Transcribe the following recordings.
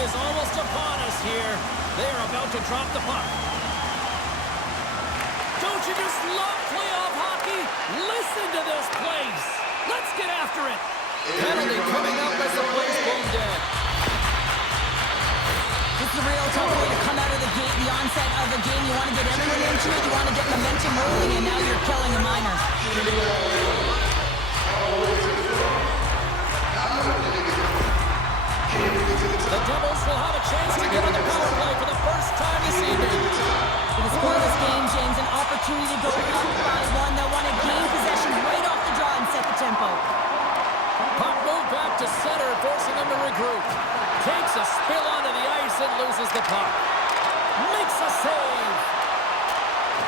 is almost upon us here. They are about to drop the puck. Don't you just love playoff hockey? Listen to this place. Let's get after it. Penalty coming up as the play's blown dead. This is a real tough way to come out of the gate, the onset of a game. You want to get everyone into it, you want to get momentum rolling, and now you're killing a minor. The Devils will have a chance to get on the power play for the first time this evening. In a scoreless game, James, an opportunity to go up by one. They'll want to gain possession right off the draw and set the tempo. Puck moved back to center, forcing them to regroup. Takes a spill onto the ice and loses the puck. Makes a save.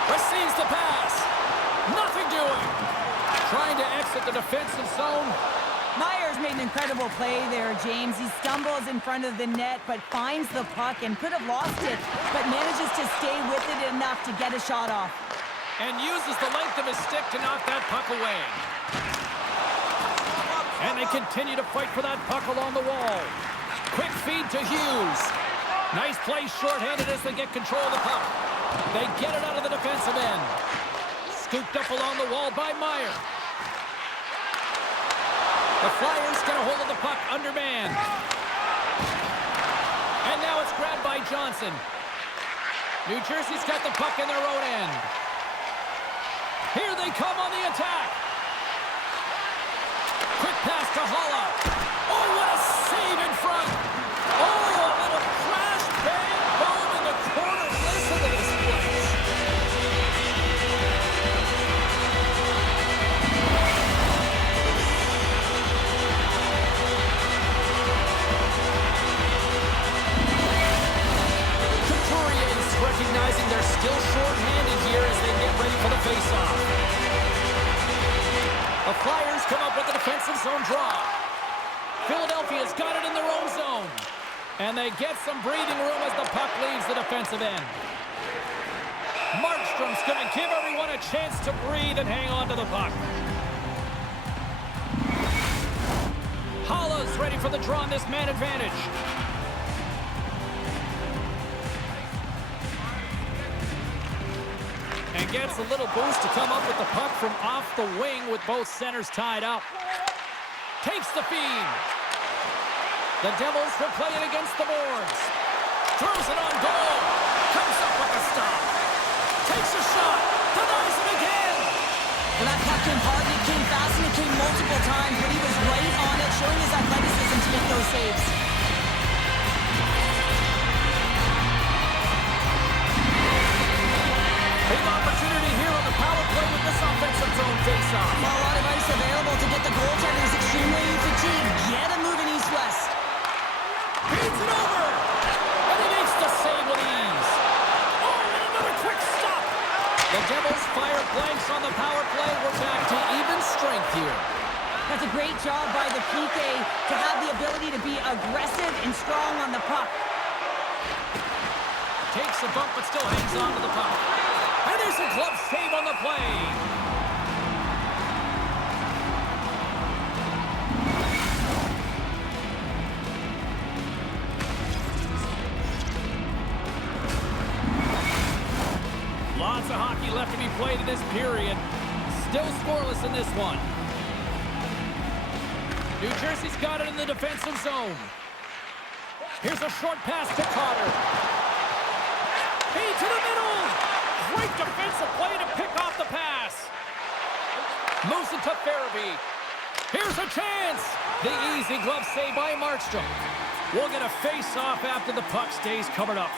Receives the pass. Nothing doing. Trying to exit the defensive zone. Myers made an incredible play there, James. He stumbles in front of the net, but finds the puck and could have lost it, but manages to stay with it enough to get a shot off. And uses the length of his stick to knock that puck away. And they continue to fight for that puck along the wall. Quick feed to Hughes. Nice play shorthanded as they get control of the puck. They get it out of the defensive end. Scooped up along the wall by Meyer. The Flyers get a hold of the puck undermanned. And now it's grabbed by Johnson. New Jersey's got the puck in their own end. Here they come on the attack. Quick pass to Holla. Oh, what a save in front. Oh, a little crash, bang, boom in the corner. Listen to this place. Couturier's recognizing they're still short-handed here as they get ready for the face-off. The Flyers come up with a defensive zone draw. Philadelphia's got it in their own zone. And they get some breathing room as the puck leaves the defensive end. Markstrom's going to give everyone a chance to breathe and hang on to the puck. Holla's ready for the draw on this man advantage. And gets a little boost to come up with the puck from off the wing with both centers tied up. Takes the feed. The Devils will play it against the boards. Throws it on goal. Comes up with a stop. Takes a shot. Denies him again. Well, that puck came hard, it came fast, and it came multiple times, but he was right on it, showing his athleticism to make those saves. Big opportunity here on the power play with this offensive zone face-off. Well, a lot of ice available to get the goaltenders extremely fatigued. Get him moving east-west. Beats it over. And he makes the save with ease. Oh, and another quick stop. The Devils fire blanks on the power play. We're back to even strength here. That's a great job by the PK to have the ability to be aggressive and strong on the puck. Takes a bump but still hangs on to the puck. And there's a glove save on the play. Lots of hockey left to be played in this period. Still scoreless in this one. New Jersey's got it in the defensive zone. Here's a short pass to Cotter. Feed to the middle. Great defensive play to pick off the pass. Moves it to Farabee. Here's a chance. The easy glove save by Markstrom. We'll get a face-off after the puck stays covered up.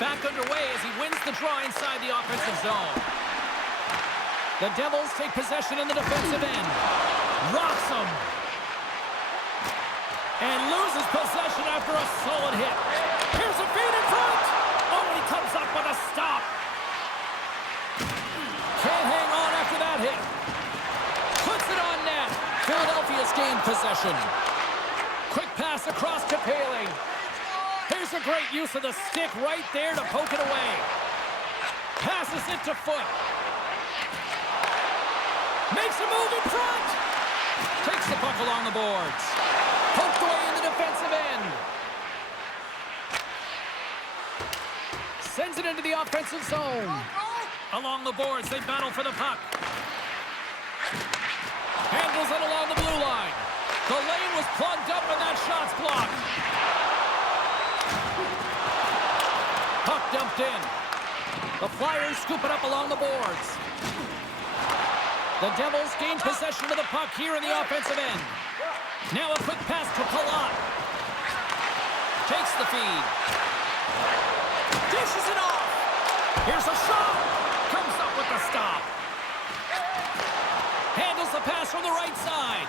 Back underway as he wins the draw inside the offensive zone. The Devils take possession in the defensive end. Rocks him. And loses possession after a solid hit. Here's a feed in front. Oh, and he comes up with a stop. Can't hang on after that hit. Puts it on net. Philadelphia's gained possession. Quick pass across to Paling. Here's a great use of the stick right there to poke it away. Passes it to Foot. Makes a move in front. Takes the puck along the boards. Poked away in the defensive end. Sends it into the offensive zone. Along the boards, they battle for the puck. Handles it along the blue line. The lane was plugged up and that shot's blocked. Puck dumped in. The Flyers scoop it up along the boards. The Devils gain possession of the puck here in the offensive end. Now a quick pass to Palat. Takes the feed. Dishes it off. Here's a shot. Comes up with the stop. Handles the pass from the right side.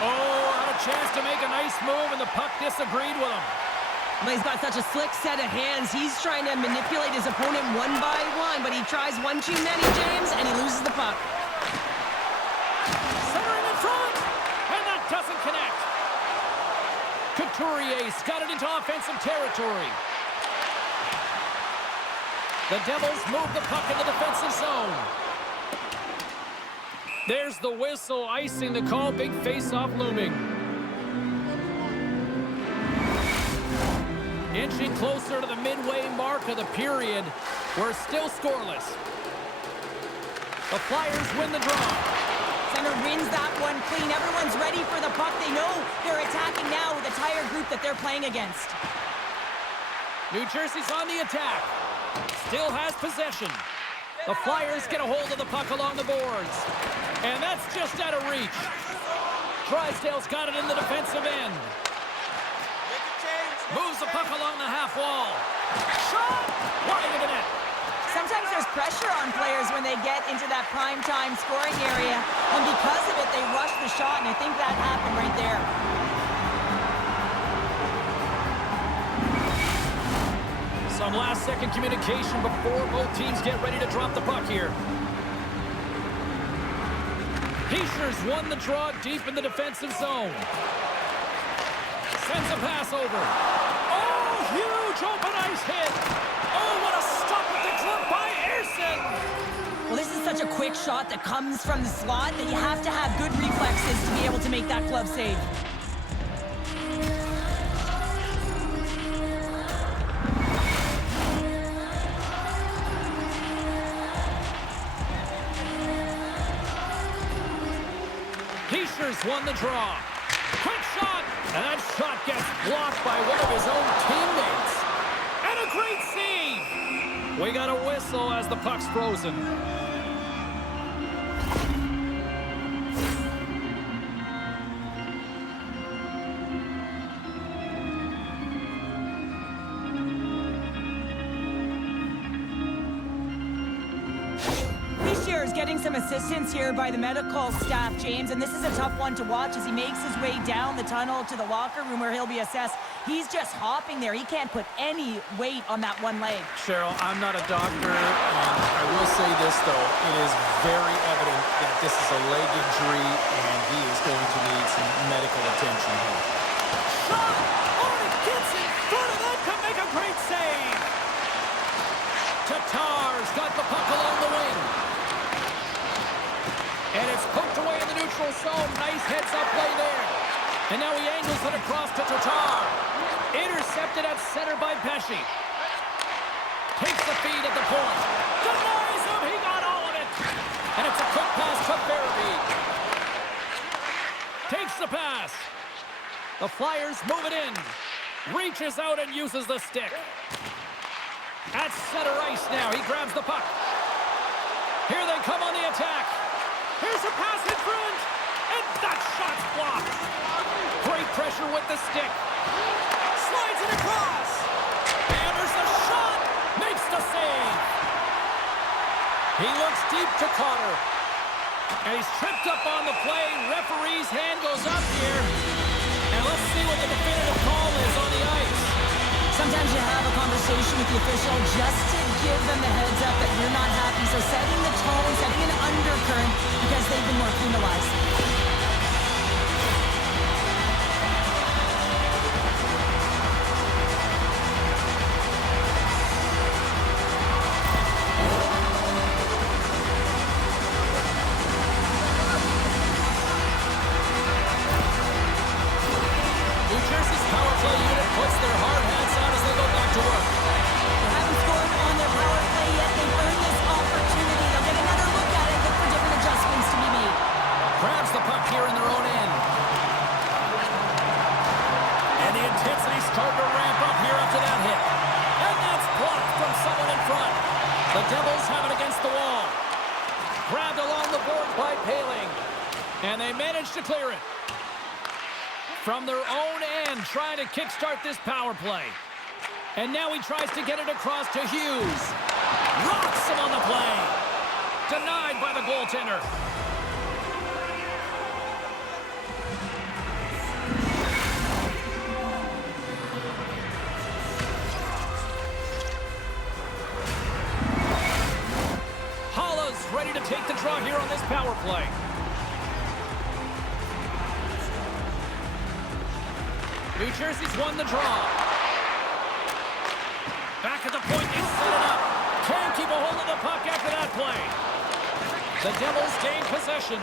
Oh, had a chance to make a nice move, and the puck disagreed with him. Well, he's got such a slick set of hands. He's trying to manipulate his opponent one by one, but he tries one too many, James, and he loses the puck. Centering in front, and that doesn't connect. Couturier's got it into offensive territory. The Devils move the puck in the defensive zone. There's the whistle, icing the call. Big face-off looming. Inching closer to the midway mark of the period. We're still scoreless. The Flyers win the draw. Center wins that one clean. Everyone's ready for the puck. They know they're attacking now with the entire group that they're playing against. New Jersey's on the attack. Still has possession. The Flyers get a hold of the puck along the boards. And that's just out of reach. Drysdale's got it in the defensive end. Moves the puck along the half wall. Shot! Wide of the net. Sometimes there's pressure on players when they get into that prime-time scoring area. And because of it, they rush the shot, and I think that happened right there. Some last-second communication before both teams get ready to drop the puck here. Heischer's won the draw deep in the defensive zone. Sends a pass over. Oh, huge open ice hit. Oh, what a stop with the glove by Ersson. Well, this is such a quick shot that comes from the slot that you have to have good reflexes to be able to make that glove save. Heischer's won the draw. Quick shot, and that shot gets blocked by one of his own teammates. And a great save. We got a whistle as the puck's frozen. Getting some assistance here by the medical staff, James, and this is a tough one to watch as he makes his way down the tunnel to the locker room where he'll be assessed. He's just hopping there. He can't put any weight on that one leg. Cheryl, I'm not a doctor, and I will say this, though. It is very evident that this is a leg injury, and he is going to need some medical attention here. Shot! Oh, it gets in front of that to make a great save! Tatar's got the puck along the wing. And it's poked away in the neutral zone. Nice heads-up play there. And now he angles it across to Tatar. Intercepted at center by Pesci. Takes the feed at the point. Denies him. He got all of it. And it's a quick pass to Farabee. Takes the pass. The Flyers move it in. Reaches out and uses the stick. At center ice now. He grabs the puck. Here they come on the attack. Here's a pass in front, and that shot's blocked. Great pressure with the stick. Slides it across. And there's the shot. Makes the save. He looks deep to Carter. And he's tripped up on the play. Referee's hand goes up here. And let's see what the definitive call is on the ice. Sometimes you have a conversation with the official just to give them the heads up that you're not happy. So setting the tone, setting an undercurrent because they've been more penalized. grabbed along the boards by Paling. And they managed to clear it. From their own end, trying to kickstart this power play. And now he tries to get it across to Hughes. Rocks him on the play. Denied by the goaltender. Holla's ready to take the draw here on this power play. New Jersey's won the draw. Back at the point, they set it up. Can't keep a hold of the puck after that play. The Devils gain possession.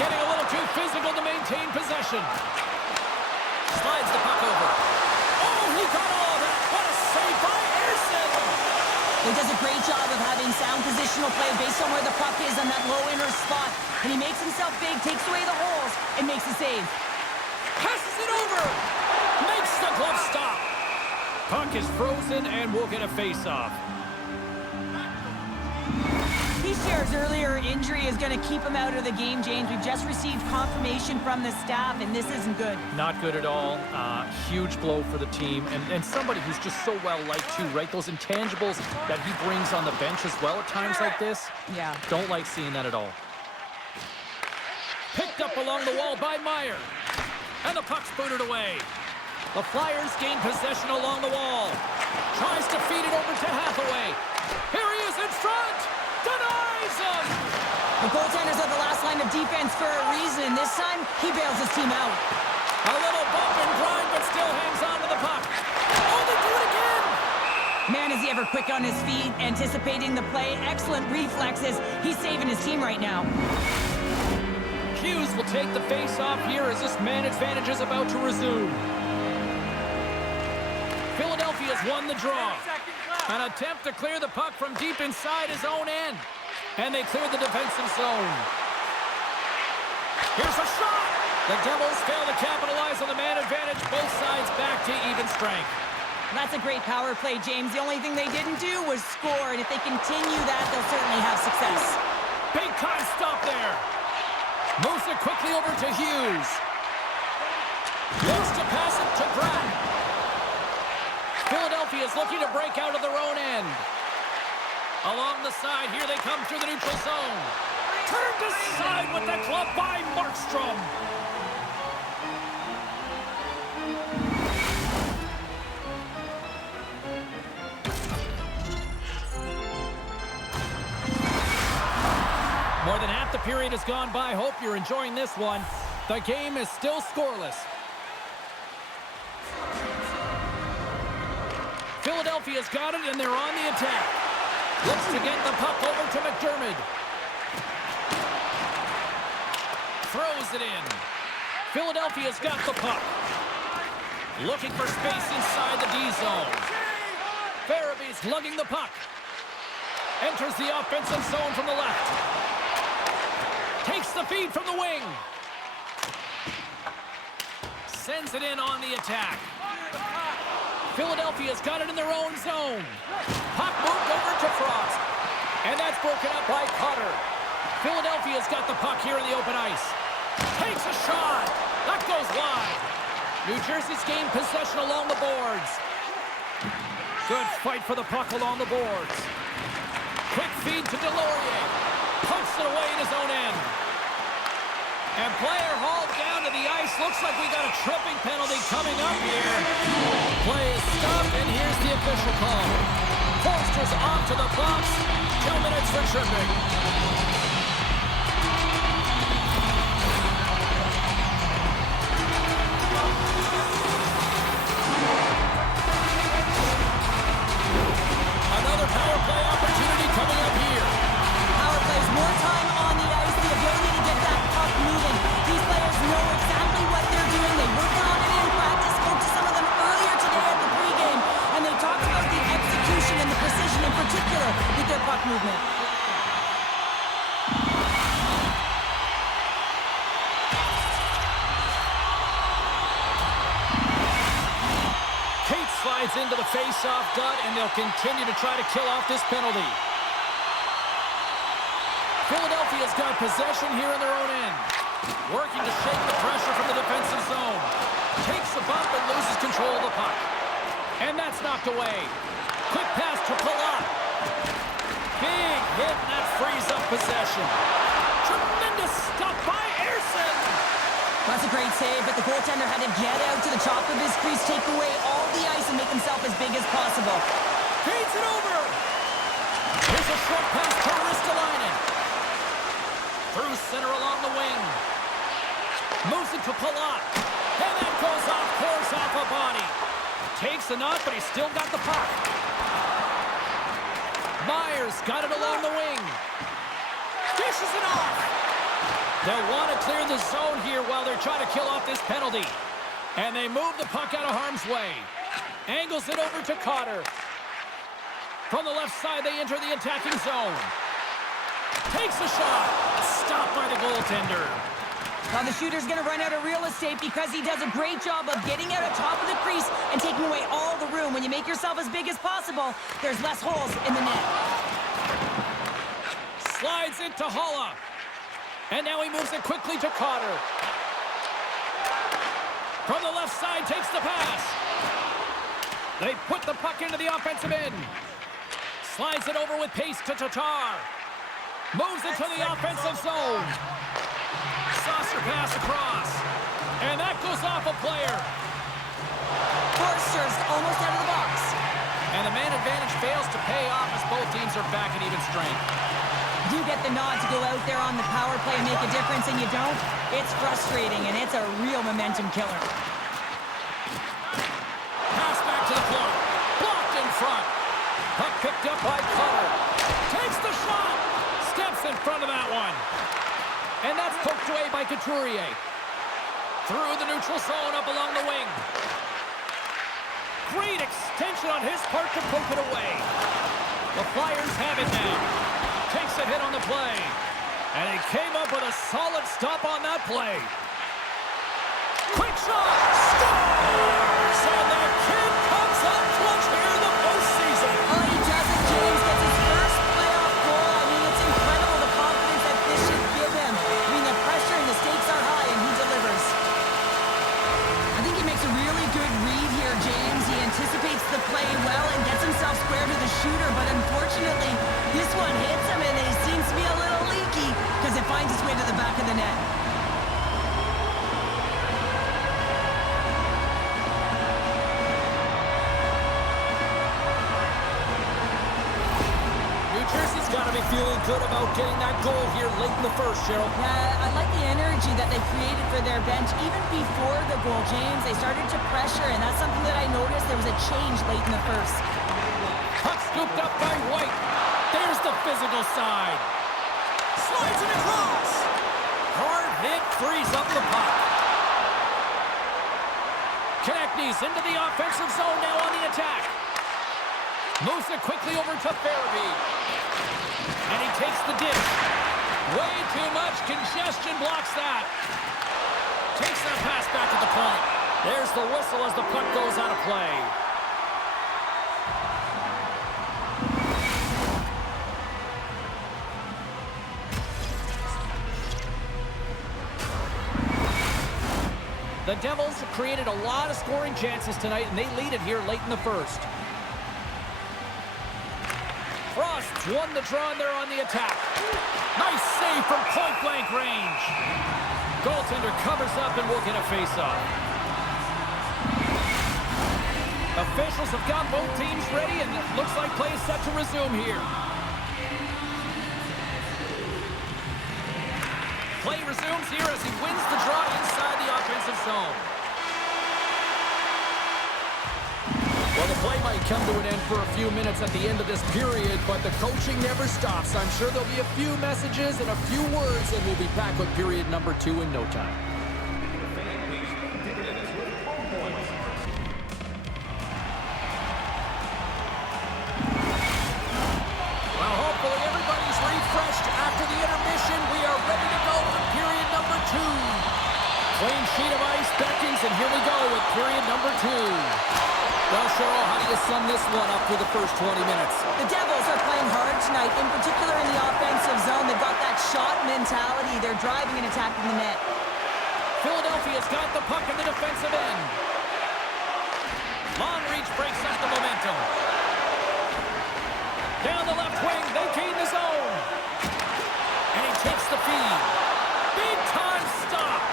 Getting a little too physical to maintain possession. Slides the puck over. Oh, he got all of that. What a save by Ersson. He does a great job of having sound positional play based on where the puck is on that low inner spot. And he makes himself big, takes away the holes, and makes a save. Passes it over. Makes the glove stop. Puck is frozen and we'll get a face-off. Hischiar's earlier injury is going to keep him out of the game, James. We've just received confirmation from the staff, and this isn't good. Not good at all. Huge blow for the team. And somebody who's just so well-liked, too, right? Those intangibles that he brings on the bench as well at times like this. Yeah. Don't like seeing that at all. Picked up along the wall by Meyer. And the puck's booted away. The Flyers gain possession along the wall. Tries to feed it over to Hathaway. Here he is in front. Denies him. The goaltenders are the last line of defense for a reason. This time, he bails his team out. A little bump and grind, but still hangs on to the puck. Oh, they do it again. Man, is he ever quick on his feet, anticipating the play. Excellent reflexes. He's saving his team right now. Hughes will take the face-off here as this man advantage is about to resume. Philadelphia's won the draw. An attempt to clear the puck from deep inside his own end. And they cleared the defensive zone. Here's a shot. The Devils fail to capitalize on the man advantage. Both sides back to even strength. That's a great power play, James. The only thing they didn't do was score, and if they continue that, they'll certainly have success. Big time stop there. Moves it quickly over to Hughes. Looks to pass it to Pratt. Philadelphia is looking to break out of their own end. Along the side, here they come through the neutral zone. Turned aside with the glove by Markstrom. More than half the period has gone by. Hope you're enjoying this one. The game is still scoreless. Philadelphia's got it, and they're on the attack. Looks to get the puck over to McDermott. Throws it in. Philadelphia's got the puck. Looking for space inside the D zone. Farabee's lugging the puck. Enters the offensive zone from the left. Takes the feed from the wing. Sends it in on the attack. Philadelphia's got it in their own zone. Puck moved over to Frost. And that's broken up by Cutter. Philadelphia's got the puck here in the open ice. Takes a shot. That goes wide. New Jersey's gained possession along the boards. Good fight for the puck along the boards. Quick feed to Delorier. Pumps it away in his own end. And player hauled down to the ice. Looks like we got a tripping penalty coming up here. Play is stopped, and here's the official call. Forster's off to the box. 2 minutes for tripping. Another power play opportunity coming up here. Power plays, more time on the ice, the ability to get that puck moving. These players know exactly what they're doing. They worked on it in practice, spoke to some of them earlier today at the pregame, and they talked about the execution and the precision in particular with their puck movement. Kate slides into the face-off dot, and they'll continue to try to kill off this penalty. Philadelphia Philadelphia's got possession here in their own end. Working to shake the pressure from the defensive zone. Takes a bump and loses control of the puck. And that's knocked away. Quick pass to Palat. Big hit, and that frees up possession. Tremendous stop by Ersson. That's a great save, but the goaltender had to get out to the top of his crease, take away all the ice, and make himself as big as possible. Feeds it over. Here's a short pass to Ristolainen. Through center along the wing. Moves it to Palat. And that goes off course off a body. Takes a knock, but he's still got the puck. Myers got it along the wing. Dishes it off. They'll want to clear the zone here while they're trying to kill off this penalty. And they move the puck out of harm's way. Angles it over to Cotter. From the left side, they enter the attacking zone. Takes a shot. Stopped by the goaltender. Now the shooter's going to run out of real estate because he does a great job of getting out of top of the crease and taking away all the room. When you make yourself as big as possible, there's less holes in the net. Slides it to Holla. And now he moves it quickly to Cotter. From the left side, takes the pass. They put the puck into the offensive end. Slides it over with pace to Tatar. Moves it to the offensive zone. Saucer pass across. And that goes off a player. Forster's almost out of the box. And the man advantage fails to pay off as both teams are back at even strength. You get the nod to go out there on the power play and make a difference, and you don't. It's frustrating, and it's a real momentum killer. Pass back to the point. Blocked in front. Puck picked up by Cutter. Takes the shot. Steps in front of that one. And that's poked away by Couturier. Through the neutral zone up along the wing. Great extension on his part to poke it away. The Flyers have it now. Takes a hit on the play. And he came up with a solid stop on that play. Quick shot. Scores! And the kid comes up clutch here in the postseason. Oh, he does it, James. Gets his first playoff goal. I mean, it's incredible the confidence that this should give him. I mean, the pressure and the stakes are high, and he delivers. I think he makes a really good read here, James. He anticipates the play well and gets himself square to the shooter, but unfortunately, this one hits him, and he seems to be a little leaky because it finds its way to the back of the net. Jersey's got to be feeling good about getting that goal here late in the first, Cheryl. Yeah, I like the energy that they created for their bench. Even before the goal, James, they started to pressure, and that's something that I noticed. There was a change late in the first. Puck scooped up by White. There's the physical side. Slides it across. Hard hit, frees up the puck. Konechny's into the offensive zone now on the attack. Moves it quickly over to Farabee. And he takes the dish. Way too much congestion blocks that. Takes that pass back at the point. There's the whistle as the puck goes out of play. The Devils have created a lot of scoring chances tonight, and they lead it here late in the first. Frost's won the draw, and they're on the attack. Nice save from point-blank range. Goaltender covers up and will get a face-off. Officials have got both teams ready, and it looks like play is set to resume here. Play resumes here as he wins the draw inside the offensive zone. Well, the play might come to an end for a few minutes at the end of this period, but the coaching never stops. I'm sure there'll be a few messages and a few words, and we'll be back with period number 2 in no time. Well, hopefully everybody's refreshed after the intermission. We are ready to go for period number 2. Clean sheet of ice beckons, and here we go with period number 2. Well, Cheryl, how do you sum this one up through the first 20 minutes? The Devils are playing hard tonight, in particular in the offensive zone. They've got that shot mentality. They're driving and attacking the net. Philadelphia's got the puck in the defensive end. Long reach breaks up the momentum. Down the left wing, they gain the zone. And he takes the feed. Big time stop.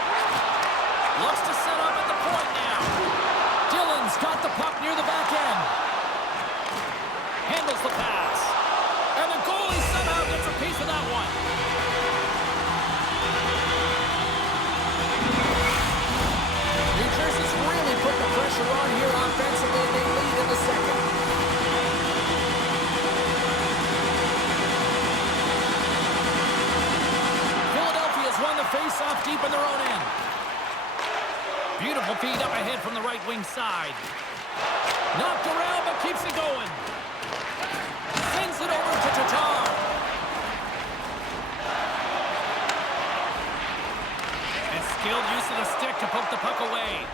Looks to set up at the point now. Dillon's got the puck near the back end. Handles the pass. And the goalie somehow gets a piece of that one. New Jersey's really put the pressure on here offensively. They lead in the second. Philadelphia's won the face-off deep in their own end. Beautiful feed up ahead from the right wing side. Knocked around, but keeps it going. Sends it over to Tatar. And skilled use of the stick to poke the puck away.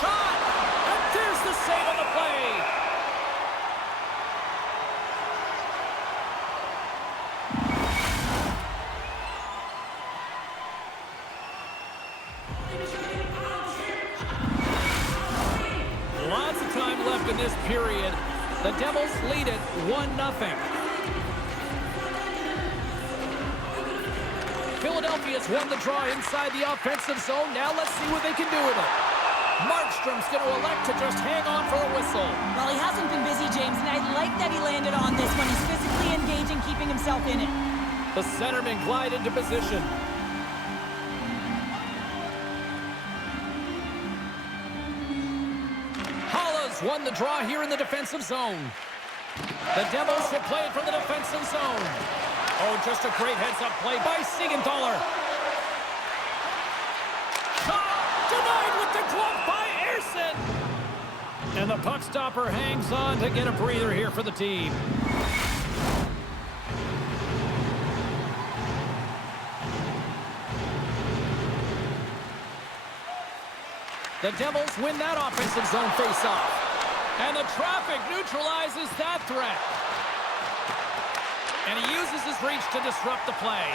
Shot! And there's the save on the play. Lots of time left in this period. The Devils lead it 1-0. Philadelphia's won the draw inside the offensive zone. Now let's see what they can do with it. Markstrom's going to elect to just hang on for a whistle. Well, he hasn't been busy, James, and I like that he landed on this one. He's physically engaging, keeping himself in it. The centerman glide into position. Won the draw here in the defensive zone. The Devils will play it from the defensive zone. Oh, just a great heads-up play by Siegenthaler. Shot denied with the glove by Ersson. And the puck stopper hangs on to get a breather here for the team. The Devils win that offensive zone face-off. And the traffic neutralizes that threat. And he uses his reach to disrupt the play.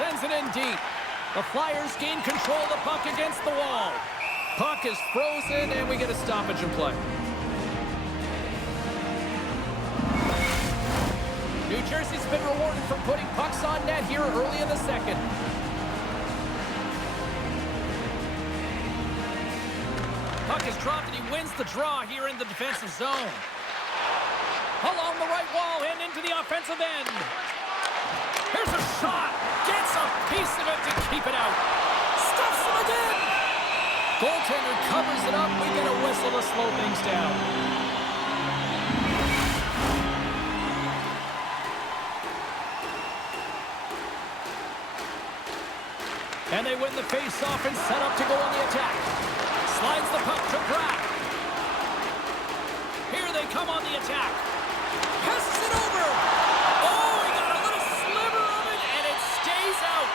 Sends it in deep. The Flyers gain control of the puck against the wall. Puck is frozen, and we get a stoppage in play. New Jersey's been rewarded for putting pucks on net here early in the second. Puck is dropped, and he wins the draw here in the defensive zone. Along the right wall and into the offensive end. Here's a shot. Gets a piece of it to keep it out. Stuffs him again. Goaltender covers it up. We get a whistle to slow things down. And they win the face-off and set up to go on the attack. Slides the puck to Pratt. Here they come on the attack. Passes it over. Oh, he got a little sliver of it, and it stays out.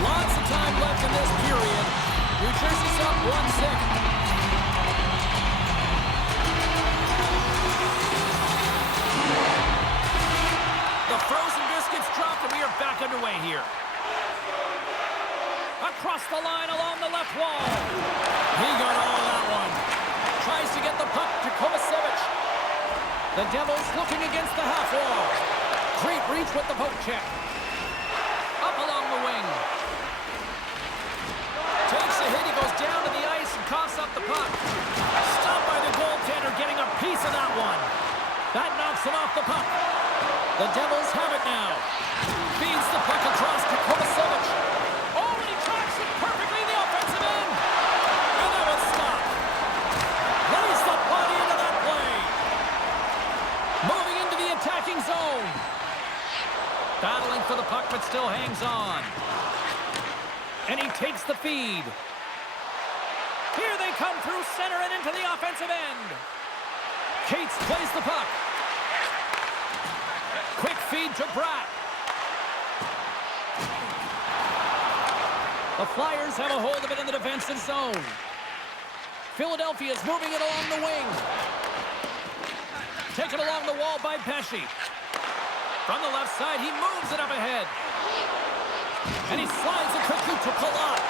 Lots of time left in this period. New Jersey's up 1-0. The frozen biscuits dropped, and we are back underway here. Across the line along the left wall. He got all of that one. Tries to get the puck to Kovacevic. The Devils looking against the half wall. Great reach with the poke check. Up along the wing. Takes a hit. He goes down to the ice and coughs up the puck. Stopped by the goaltender, getting a piece of that one. That knocks him off the puck. The Devils have it now. Feeds the puck across to Kovacevic. Zone. Battling for the puck, but still hangs on. And he takes the feed. Here they come through center and into the offensive end. Cates plays the puck. Quick feed to Bratt. The Flyers have a hold of it in the defensive zone. Philadelphia's moving it along the wing. Taken along the wall by Pesci. From the left side, he moves it up ahead. And he slides it quickly to Palat.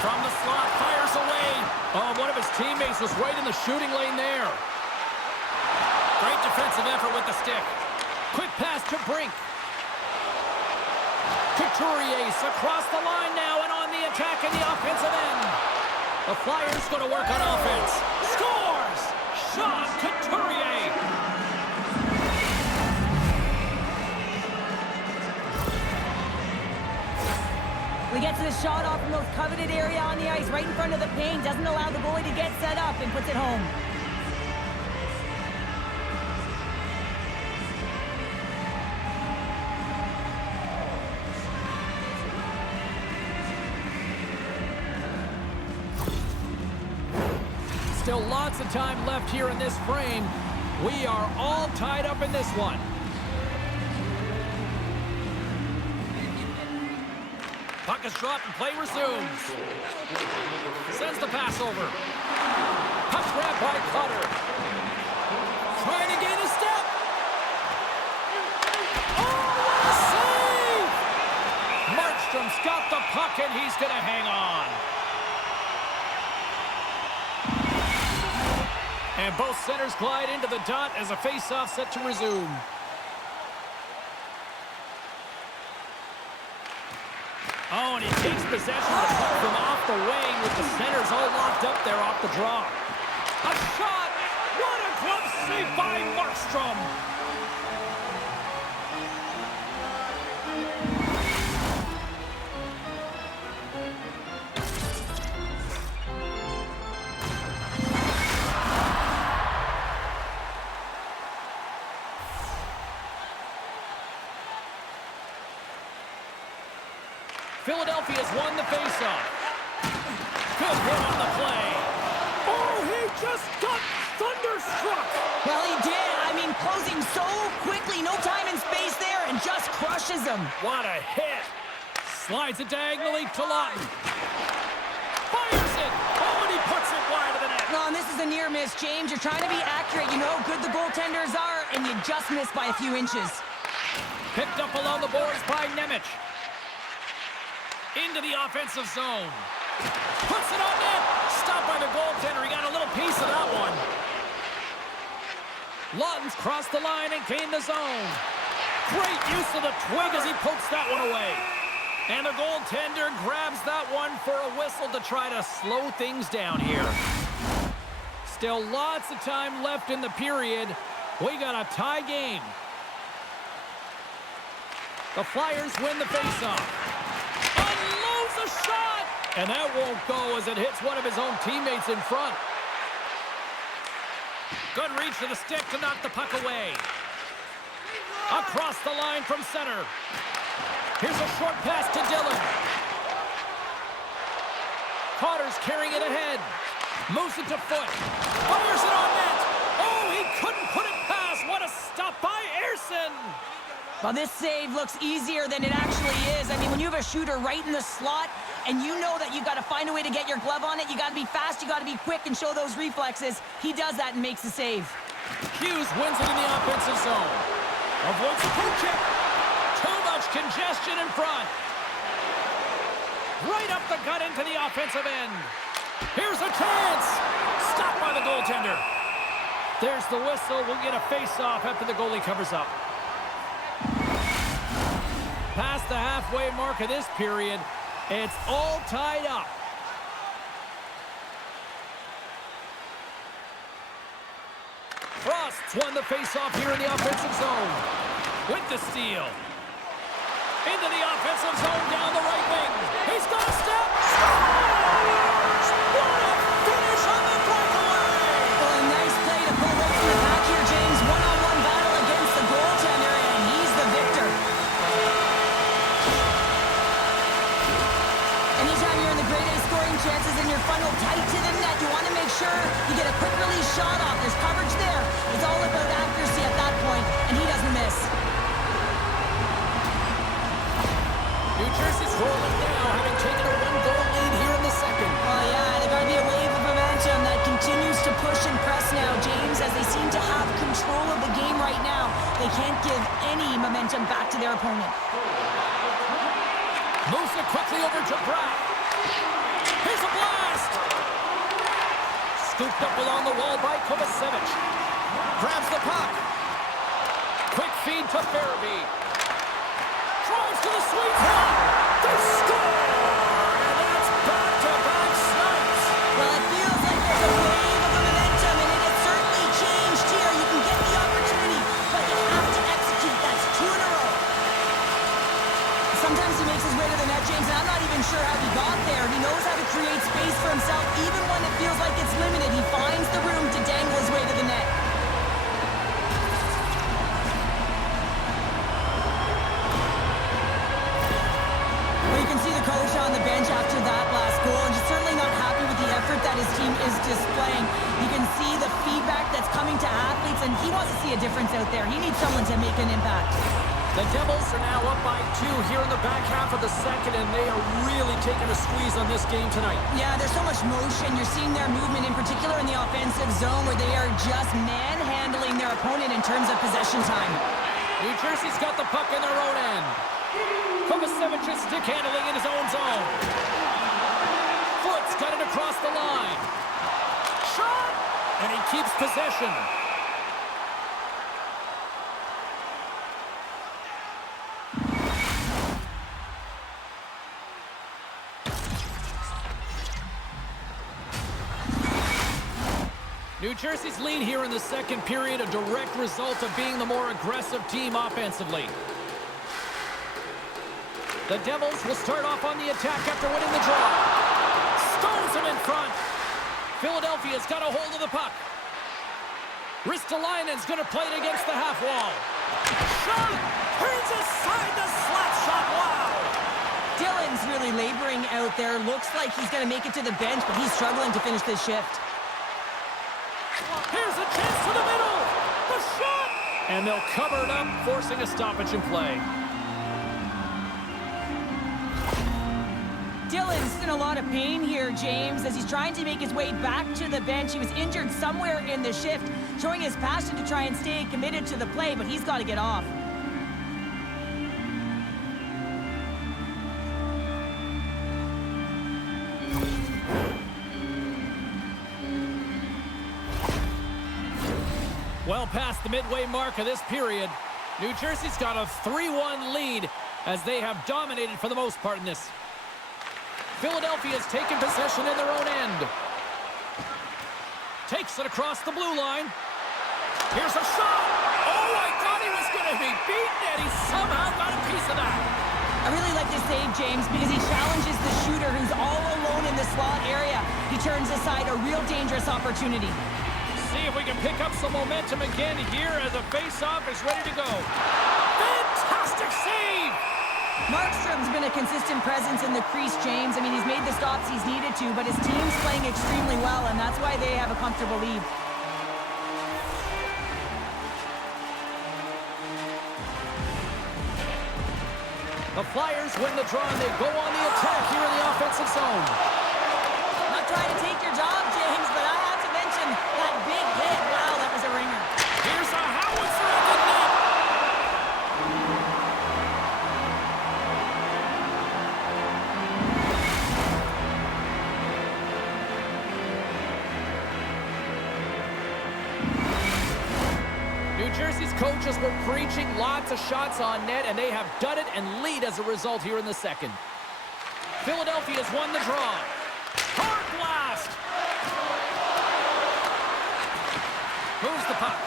From the slot, fires away. Oh, one of his teammates was right in the shooting lane there. Great defensive effort with the stick. Quick pass to Brink. Couturier across the line now and on the attack in the offensive end. The Flyers going to work on offense. Scores! Sean Couturier. We get to the shot off the most coveted area on the ice, right in front of the paint. Doesn't allow the goalie to get set up and puts it home. Still lots of time left here in this frame. We are all tied up in this one. Puck is dropped and play resumes. Sends the pass over. Puck grabbed by Cutter. Trying to gain a step. Oh, what a save! Markstrom's got the puck and he's going to hang on. And both centers glide into the dot as a face-off set to resume. Oh, and he takes possession of the puck from off the wing with the centers all locked up there off the draw. A shot! What a glove save by Markstrom! Philadelphia's won the faceoff. Good hit on the play. Oh, he just got thunderstruck. Well, he did. I mean, closing so quickly. No time and space there, and just crushes him. What a hit. Slides it diagonally to Lawton. Fires it. Oh, and he puts it wide of the net. No, and this is a near miss, James. You're trying to be accurate. You know how good the goaltenders are, and you just missed by a few inches. Picked up along the boards by Nemec. Into the offensive zone. Puts it on net. Stopped by the goaltender. He got a little piece of that one. Lawton's crossed the line and gained the zone. Great use of the twig as he pokes that one away. And the goaltender grabs that one for a whistle to try to slow things down here. Still lots of time left in the period. We got a tie game. The Flyers win the faceoff. A shot! And that won't go as it hits one of his own teammates in front. Good reach to the stick to knock the puck away. Across the line from center. Here's a short pass to Dillon. Carter's carrying it ahead. Moves it to Foot. Fires it on net. Oh, he couldn't put it past. What a stop by Ersson. Well, this save looks easier than it actually is. I mean, when you have a shooter right in the slot and you know that you got to find a way to get your glove on it, you got to be fast, you got to be quick and show those reflexes. He does that and makes the save. Hughes wins it in the offensive zone. Avoids the poke check. Too much congestion in front. Right up the gut into the offensive end. Here's a chance. Stopped by the goaltender. There's the whistle. We'll get a face-off after the goalie covers up. Past the halfway mark of this period, it's all tied up. Frost's won the faceoff here in the offensive zone. With the steal. Into the offensive zone down the right wing. He's got a step. Scores! What a finish on the breakaway! Well, a nice play to pull right from the back here, James. One-on-one battle against the goaltender, and he's the victor. Anytime you're in the grade A scoring chances and you're funneled tight to the net, you want to make sure you get a quick release shot off. There's coverage there. It's all about accuracy at that point, and he doesn't miss. New Jersey's rolling now, having taken a one-goal lead here in the second. Oh, yeah, there's got to be a wave of momentum. momentum back to their opponent. Moves it quickly over to Bratt. Here's a blast! Scooped up along the wall by Kovacevic. Grabs the puck. Quick feed to Farabee. Drives to the sweet spot. They score! And that's back-to-back snipes. Well, it feels like there's a wave of momentum, and it has certainly changed here. You can get the opportunity, but you have to execute. That's 2 in a row. Sometimes he makes his way to the net, James, and I'm not even sure how he got there. He knows how to create space for himself, even when it feels like it's limited. He finds the room to dangle his way to the net. Well, you can see the coach on the bench after that last goal, and he's certainly not happy with the effort that his team is displaying. You can see the feedback that's coming to athletes, and he wants to see a difference out there. He needs someone to make an impact. The Devils are now up by 2 here in the back half of the second, and they are really taking a squeeze on this game tonight. Yeah, there's so much motion. You're seeing their movement, in particular in the offensive zone, where they are just manhandling their opponent in terms of possession time. New Jersey's got the puck in their own end. Kovacevic is stick handling in his own zone. Foot's got it across the line. Shot! And he keeps possession. New Jersey's lead here in the second period, a direct result of being the more aggressive team offensively. The Devils will start off on the attack after winning the draw. Stones him in front. Philadelphia's got a hold of the puck. Ristolainen's going to play it against the half wall. Shot! Turns aside the slap shot. Wow! Dylan's really laboring out there. Looks like he's going to make it to the bench, but he's struggling to finish this shift. Here's a chance to the middle. The shot! And they'll cover it up, forcing a stoppage in play. Dylan's in a lot of pain here, James, as he's trying to make his way back to the bench. He was injured somewhere in the shift, showing his passion to try and stay committed to the play, but he's got to get off. Well past the midway mark of this period, New Jersey's got a 3-1 lead as they have dominated for the most part in this. Philadelphia's taken possession in their own end. Takes it across the blue line. Here's a shot. Oh, I thought he was going to be beaten, and he somehow got a piece of that. I really like this save, James, because he challenges the shooter who's all alone in the slot area. He turns aside a real dangerous opportunity. See if we can pick up some momentum again here as a face-off is ready to go. Fantastic save! Markstrom's been a consistent presence in the crease, James. I mean, he's made the stops he's needed to, but his team's playing extremely well, and that's why they have a comfortable lead. The Flyers win the draw, and they go on the attack here in the offensive zone. Not trying to take your job, James, but I have to mention that big hit. Wow, that was a ringer. Here's a howitzer at the net. New Jersey's coaches were preaching lots of shots on net, and they have done it and lead as a result here in the second. Philadelphia's won the draw. Hard blast. Moves the puck.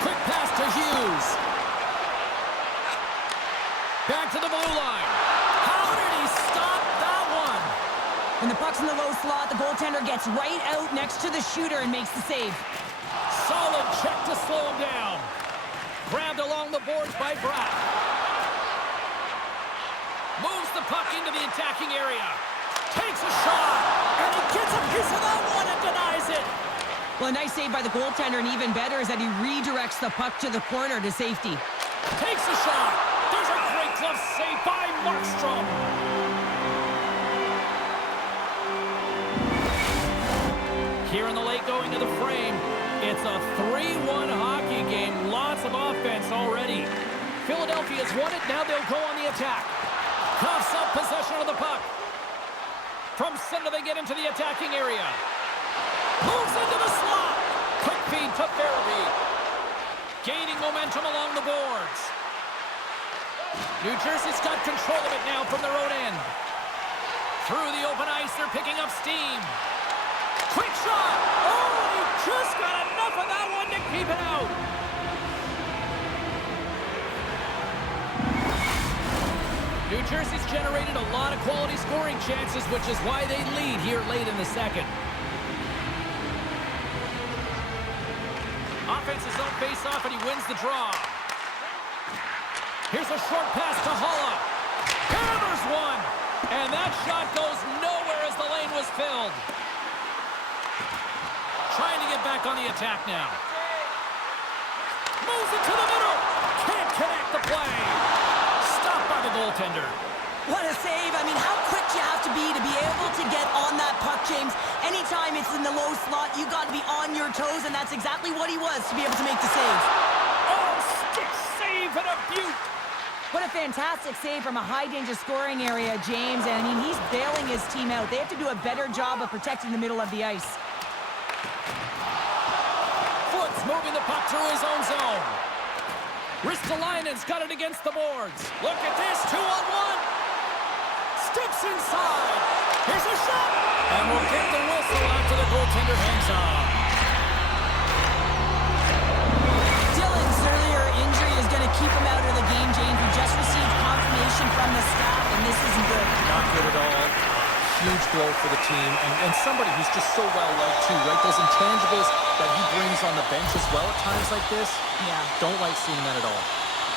Quick pass to Hughes. Back to the blue line. How did he stop that one? When the puck's in the low slot, the goaltender gets right out next to the shooter and makes the save. Solid check to slow him down. Grabbed along the boards by Bratt. Moves the puck into the attacking area. Takes a shot. And he gets a piece of that one and denies it. Well, a nice save by the goaltender, and even better is that he redirects the puck to the corner to safety. Takes a shot. There's a great glove save by Markstrom. Here in the late going to the frame. It's a 3-1 hockey game. Lots of offense already. Philadelphia's won it. Now they'll go on the attack. Coughs up possession of the puck. From center, they get into the attacking area. Moves into the slot. Quick feed to Farabee. Gaining momentum along the boards. New Jersey's got control of it now from their own end. Through the open ice, they're picking up steam. Quick shot! Oh, he just got enough of that one to keep it out. New Jersey's generated a lot of quality scoring chances, which is why they lead here late in the second. Offense is on face-off, and he wins the draw. Here's a short pass to Holla. Hammers one! And that shot goes nowhere as the lane was filled. Trying to get back on the attack now. Moves it to the middle. Can't connect the play. Stopped by the goaltender. What a save. I mean, how quick you have to be able to get on that puck, James. Anytime it's in the low slot, you got to be on your toes, and that's exactly what he was to be able to make the save. Oh, stick save and a beaut. What a fantastic save from a high-danger scoring area, James. And, I mean, he's bailing his team out. They have to do a better job of protecting the middle of the ice. Foots moving the puck through his own zone. Ristolainen's got it against the boards. Look at this, 2-on-1. Steps inside. Here's a shot. And we'll get the whistle after the goaltender hangs on. Dylan's earlier injury is going to keep him out of the game, James. We just received confirmation from the staff, and this isn't good. Not good at all. Huge blow for the team, and somebody who's just so well-liked too, right? Those intangibles that he brings on the bench as well at times like this, don't like seeing that at all.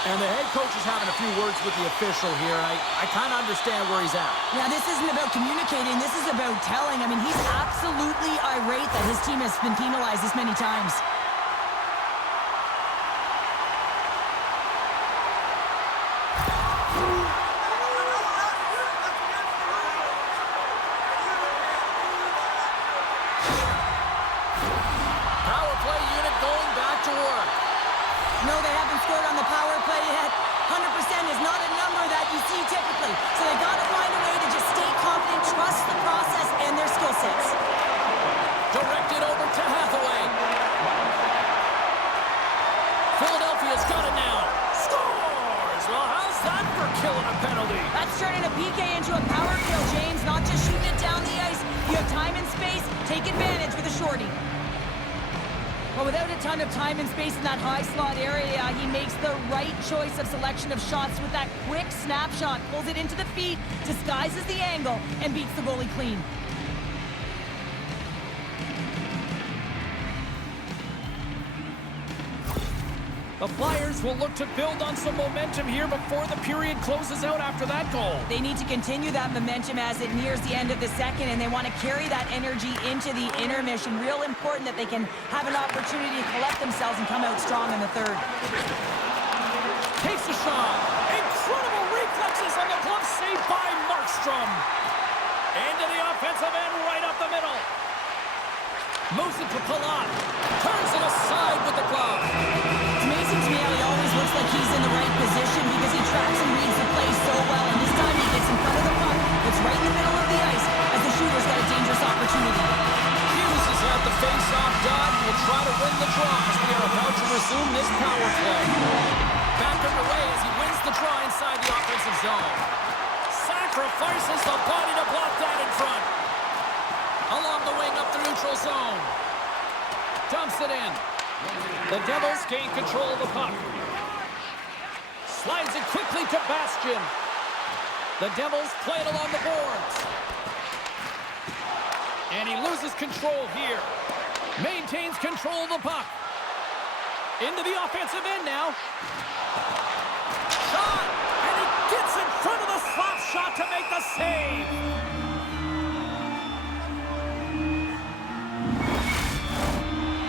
And the head coach is having a few words with the official here, and I kind of understand where he's at. Yeah, this isn't about communicating. This is about telling. I mean, he's absolutely irate that his team has been penalized this many times. Power play unit going back to work. No, they haven't scored on the power play yet. 100% is not a number that you see typically. So they got to find a way to just stay confident, trust the process and their skill sets. Directed over to Hathaway. Philadelphia's got it now. Scores! Well, how's that for killing a penalty? That's turning a PK into a power kill, James. Not just shooting it down the ice. You have time and space. Take advantage with a shorty. Well, without a ton of time and space in that high slot area, he makes the right choice of selection of shots with that quick snapshot. Pulls it into the feet, disguises the angle, and beats the goalie clean. The Flyers will look to build on some momentum here before the period closes out after that goal. They need to continue that momentum as it nears the end of the second, and they want to carry that energy into the intermission. Real important that they can have an opportunity to collect themselves and come out strong in the third. Takes a shot. Incredible reflexes on the glove save by Markstrom. Into the offensive end right up the middle. Moves it to Palat. Turns it aside with the glove. It's amazing to me how he always looks like he's in the right position because he tracks and reads the play so well. And this time he gets in front of the puck. It's right in the middle of the ice as the shooter's got a dangerous opportunity. Hughes has had the face-off dot and will try to win the draw as we are about to resume this power play. Back underway as he wins the draw inside the offensive zone. Sacrifices the body to block that in front. Along the wing up the neutral zone. Dumps it in. The Devils gain control of the puck. Slides it quickly to Bastian. The Devils play it along the boards. And he loses control here. Maintains control of the puck. Into the offensive end now. Shot! And he gets in front of the slap shot to make the save.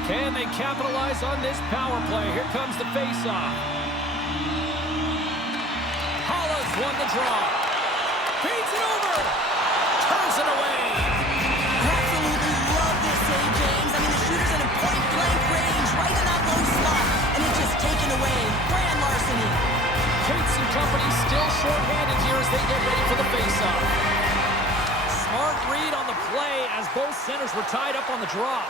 Can they capitalize on this power play? Here comes the face-off. Holla's won the draw. Feeds it over. Turns it away. Absolutely love this save, James. I mean, the shooter's in a point-blank range right in that low slot, and it's just taken away. Grand larceny. as both centers were tied up on the draw.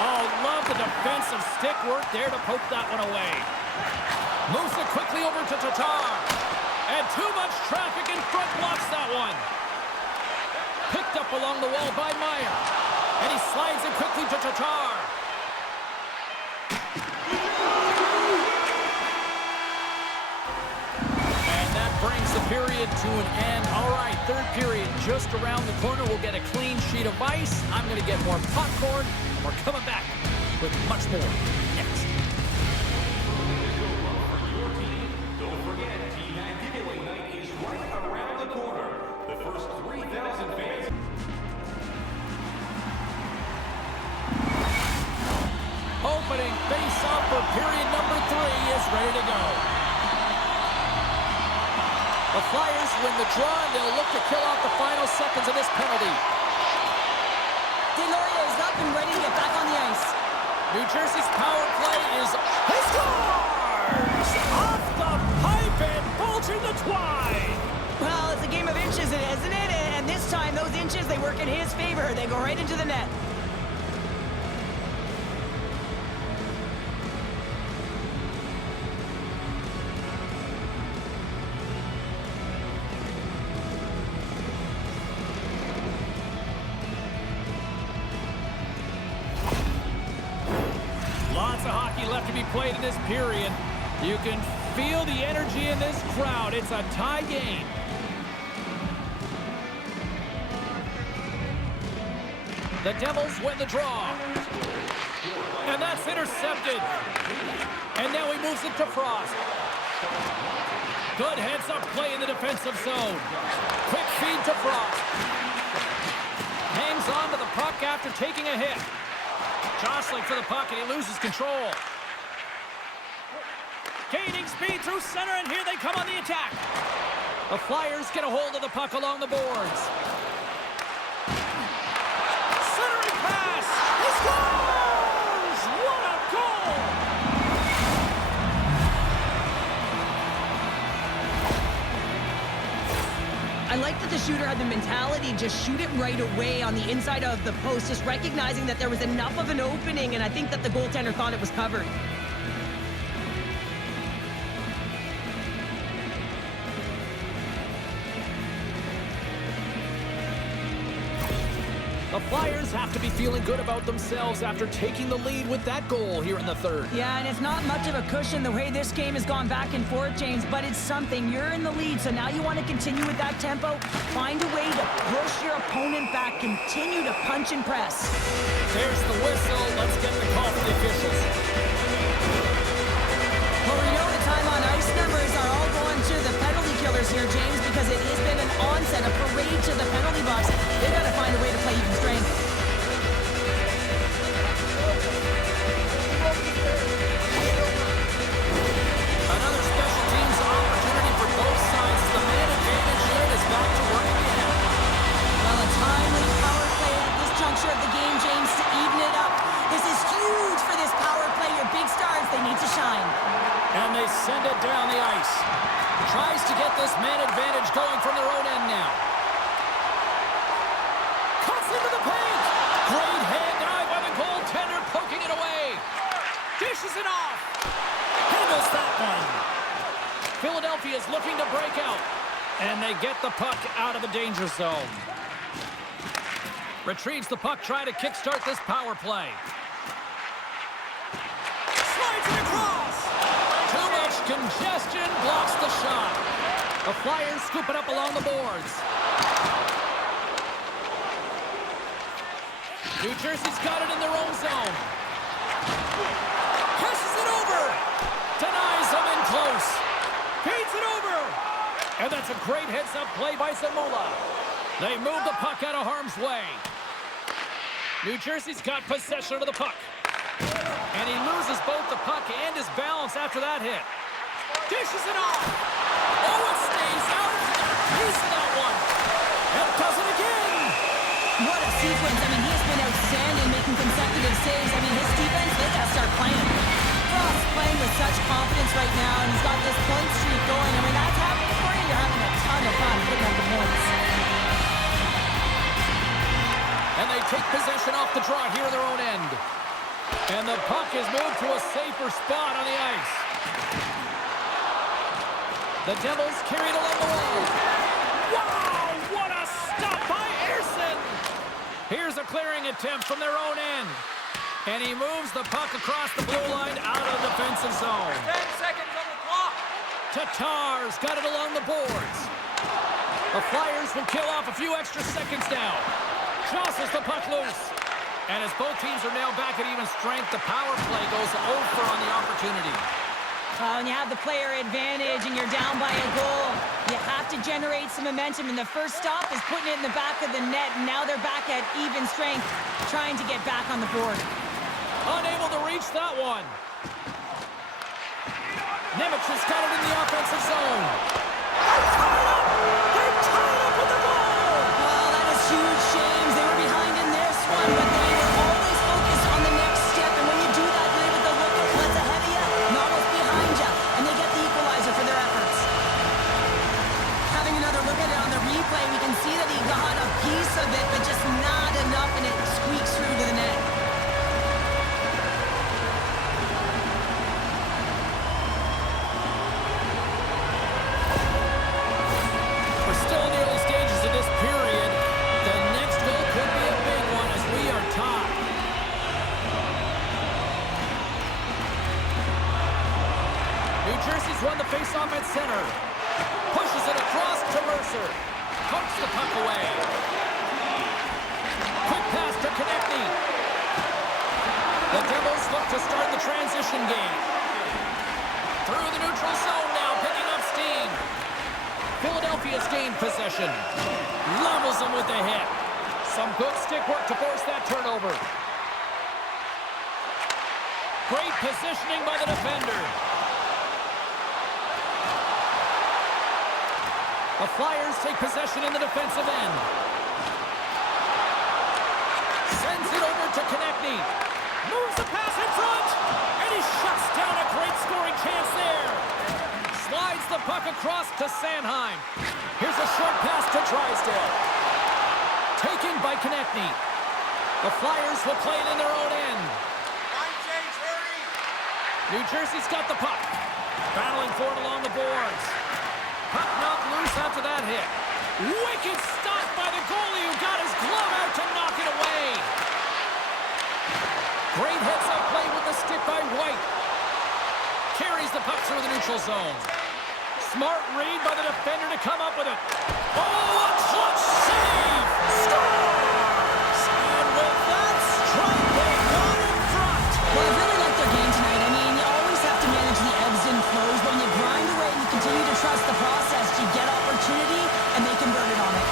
Oh, love the defensive stick work there to poke that one away. Moves it quickly over to Tatar. And too much traffic in front blocks that one. Picked up along the wall by Meyer. And he slides it quickly to Tatar. And that brings the period to an end. All right, third period just around the corner. We'll get a clean sheet of ice. I'm going to get more popcorn. And we're coming back with much more next. Don't forget, Team Giveaway Night is right around the corner. The first 3,000 fans. Opening face-off for period number 3 is ready to go. The Flyers win the draw, and they'll look to kill off the final seconds of this penalty. Deslauriers has not been ready to get back on the ice. New Jersey's power play is... He scores! Off the pipe and bulging the twine! Well, it's a game of inches, isn't it? And this time, those inches, they work in his favor. They go right into the net. Lots of hockey left to be played in this period. You can feel the energy in this crowd. It's a tie game. The Devils win the draw. And that's intercepted. And now he moves it to Frost. Good heads-up play in the defensive zone. Quick feed to Frost. Hangs on to the puck after taking a hit. Jostling for the puck, and he loses control. Gaining speed through center, and here they come on the attack. The Flyers get a hold of the puck along the boards. Centering pass! He scores! What a goal! I like that the shooter had the mentality, just shoot it right away on the inside of the post, just recognizing that there was enough of an opening, and I think that the goaltender thought it was covered. The Flyers have to be feeling good about themselves after taking the lead with that goal here in the third. Yeah, and it's not much of a cushion the way this game has gone back and forth, James, but it's something. You're in the lead, so now you want to continue with that tempo. Find a way to push your opponent back. Continue to punch and press. There's the whistle. Let's get the call from the officials. Well, we know the time on ice numbers are all going to the penalty killers here, James, because it has been an onset, a parade to the penalty box. They've got to find a way to play even strength. Another special teams opportunity for both sides. The man advantage unit is back to work again. Well, a timely power play at this juncture of the game, James, to even it up. This is huge for this power play. Your big stars, they need to shine. And they send it down the ice. Tries to get this man advantage going from their own end now. Cuts into the paint. Great hand dive by the goaltender, poking it away. Dishes it off. Handles that one. Philadelphia is looking to break out. And they get the puck out of the danger zone. Retrieves the puck, trying to kickstart this power play. Slides it across. Too much congestion blocks the shot. The Flyers scoop it up along the boards. New Jersey's got it in their own zone. Passes it over. Denies them in close. Feeds it over. And that's a great heads-up play by Zamula. They move the puck out of harm's way. New Jersey's got possession of the puck. And he loses both the puck and his balance after that hit. Dishes it off. Oh, it stays out. Piece of that one. And does it again. What a sequence. I mean, he's been outstanding, making consecutive saves. I mean, his defense, they got to start playing. Frost playing with such confidence right now, and he's got this point streak going. I mean, that's happening for you. You're having a ton of fun putting up the points. And they take possession off the draw here in their own end. And the puck is moved to a safer spot on the ice. The Devils carry it along the wall. Wow, what a stop by Ersson! Here's a clearing attempt from their own end. And he moves the puck across the blue line out of the defensive zone. 10 seconds on the clock. Tatar's got it along the boards. The Flyers will kill off a few extra seconds now. Jostles the puck loose. And as both teams are now back at even strength, the power play goes over on the opportunity. When you have the player advantage and you're down by a goal, you have to generate some momentum. And the first stop is putting it in the back of the net. And now they're back at even strength, trying to get back on the board. Unable to reach that one. Nemec has got it in the offensive zone. They're tied up with the ball! Well, that is huge, James. They were behind in this one, but they were always focused on the next step. And when you do that, you're able to look at what's ahead of you, not what's behind you. And they get the equalizer for their efforts. Having another look at it on the replay, we can see that he got a piece of it, but just not enough, and it squeaks through to the net. We're still in the early stages of this period. The next goal could be a big one as we are tied. New Jersey's won the faceoff at center. Pushes it across to Mercer. Pokes the puck away. Quick pass to Konechny. The Devils look to start the transition game. Through the neutral zone now, picking up steam. Philadelphia's gained possession. Levels them with a hit. Some good stick work to force that turnover. Great positioning by the defender. The Flyers take possession in the defensive end. Sends it over to Konechny. Moves the pass in front. And he shuts down a great scoring chance there. Slides the puck across to Sanheim. Here's a short pass to Drysdale. Taken by Konechny. The Flyers will play it in their own end. Line change, hurry. New Jersey's got the puck. Battling for it along the boards. Puck knocked loose after that hit. Wicked stop by the goalie who got his glove out to knock it away. Great heads-up play with the stick by White. Carries the puck through the neutral zone. Smart read by the defender to come up with it. Oh, a clutch save! Scores! And with that strike, they go in front. Well, I really like their game tonight. I mean, you always have to manage the ebbs and flows. When you grind away and you continue to trust the process, you get opportunity, and they convert it on it.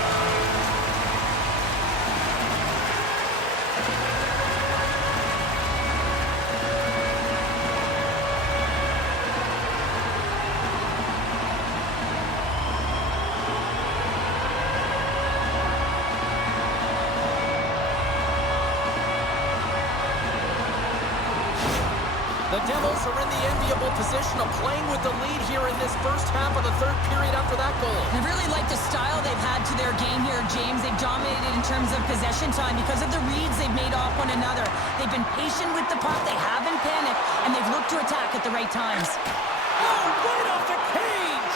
The Devils are in the enviable position of playing with the lead here in this first half of the third period after that goal. I really like the style they've had to their game here, James. They've dominated in terms of possession time because of the reads they've made off one another. They've been patient with the puck, they haven't panicked, and they've looked to attack at the right times. Oh, right off the cage!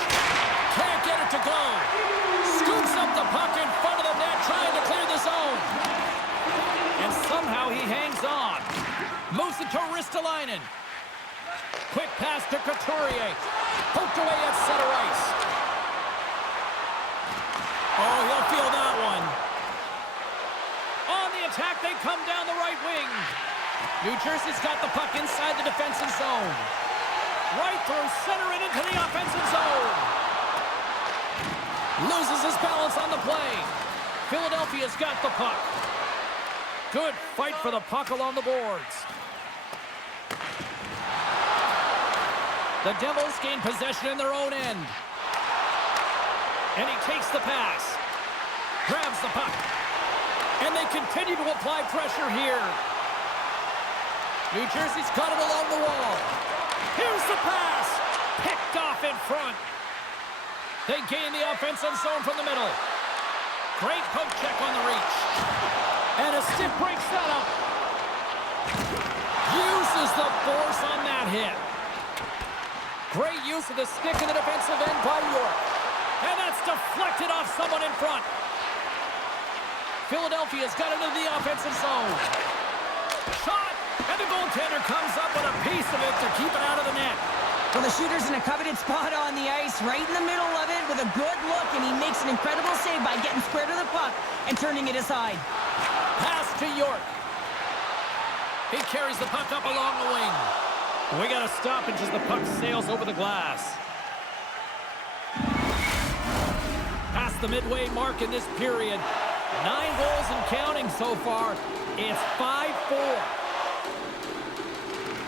Can't get it to go. Scoops up the puck in front of the net, trying to clear the zone. And somehow he hangs on. Moves it to Ristolainen. Quick pass to Couturier. Poked away at center ice. Oh, he'll feel that one. On the attack, they come down the right wing. New Jersey's got the puck inside the defensive zone. Right through center and into the offensive zone. Loses his balance on the play. Philadelphia's got the puck. Good fight for the puck along the boards. The Devils gain possession in their own end. And he takes the pass. Grabs the puck. And they continue to apply pressure here. New Jersey's got it along the wall. Here's the pass. Picked off in front. They gain the offensive zone from the middle. Great poke check on the reach. And a stick breaks that up. Uses the force on that hit. Great use of the stick in the defensive end by York. And that's deflected off someone in front. Philadelphia's got it into the offensive zone. Shot, and the goaltender comes up with a piece of it to keep it out of the net. Well, the shooter's in a coveted spot on the ice, right in the middle of it with a good look, and he makes an incredible save by getting square to the puck and turning it aside. Pass to York. He carries the puck up along the wing. We got a stoppage as the puck sails over the glass. Past the midway mark in this period. 9 goals and counting so far. It's 5-4.